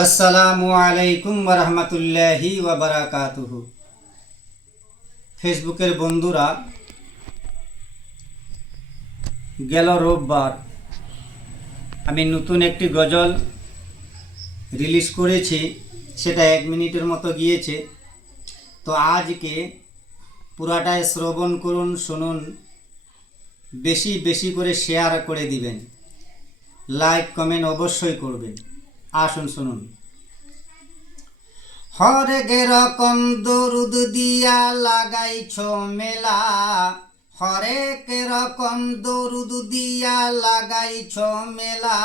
আসসালামু আলাইকুম ওরহমতুল্লাহি ওয়াবারাকাতুহু। ফেসবুকের বন্ধুরা, গেল রোববার আমি নতুন একটি গজল রিলিজ করেছি। সেটা 1 মিনিটের মতো গিয়েছে। তো আজকে পুরাটাই শ্রবণ করুন, শুনুন, বেশি বেশি করে শেয়ার করে দিবেন, লাইক কমেন্ট অবশ্যই করবেন। আসুন শুনুন। হরেক রকম দরুদ দিয়া লাগাইছ মেলা, হরেক রকম দরুদ দিয়া লাগাইছ মেলা,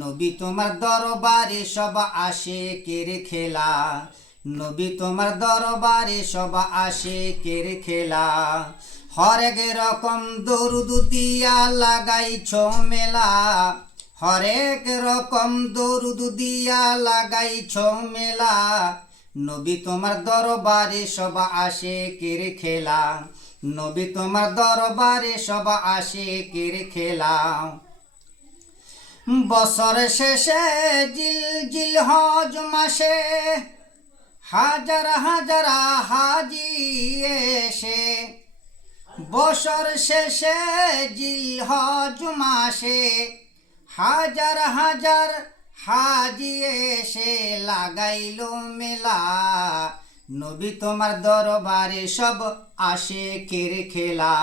নবী তোমার দরবারে সব আসে কেরে খেলা, নবী তোমার দরবারে সব আসে কেরে খেলা। হরেক রকম দরুদ দিয়া লাগাইছ মেলা, হরেক রকম দরুদ দিয়া লাগাইছ মেলা, নবী তোমার দরবারে সব আসে কেরে খেলা, নবী তোমার দরবারে সব আসে কেরে খেলা। বছর শেষে জিল জিল হজ মাসে হাজার হাজার হাজি এসে, বছর শেষে জিল হজ মাসে হাজার হাজার হাজি এসে লাগাইল মেলা, নবী তোমার দরবারে সব আসে কেরে খেলা,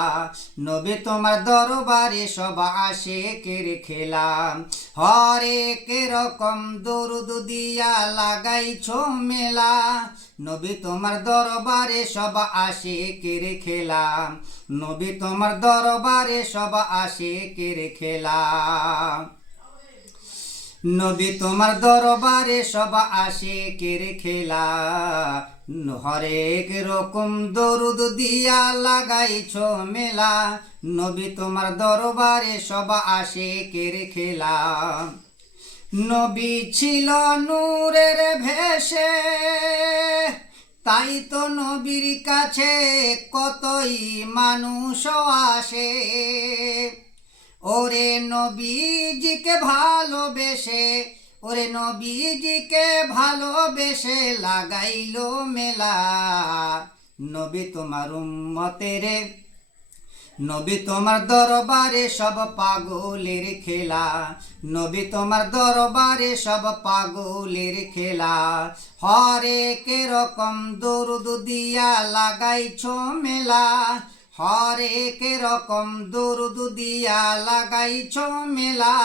নবী তোমার দরবারে সব আসে কেরে খেলা। হরেক রকম দরুদ দিয়া লাগাইছ মেলা, নবী তোমার দরবারে সব আসে কেরে খেলা, নবী তোমার দরবারে সব আসে কেরে খেলা, নবী তোমার দরবারে সব আসে কেরে খেলা। হরেক রকম দরুদ দিয়া লাগাইছ মেলা, নবী তোমার দরবারে সব আসে কেরে খেলা। নবী ছিল নূরের ভেষে, তাই তো নবীর কাছে কতই মানুষ আসে, ওরে নবীজিকে ভালোবেসে, ওরে নবীজিকে ভালোবেসে লাগাইল মেলা, নবী তোমার উম্মতেরে, নবী তোমার দরবারে সব পাগলের খেলা, নবী তোমার দরবারে সব পাগলের খেলা। হরেক রকম দরুদ দিয়া লাগাইছ মেলা, হরেক রকম দরুদ দিয়া লাগাইছ মেলা,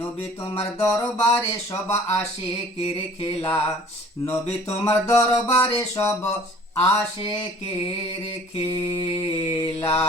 নবী তোমার দরবারে সব আসে কেরে খেলা, নবী তোমার দরবারে সব আসে কেরে খেলা।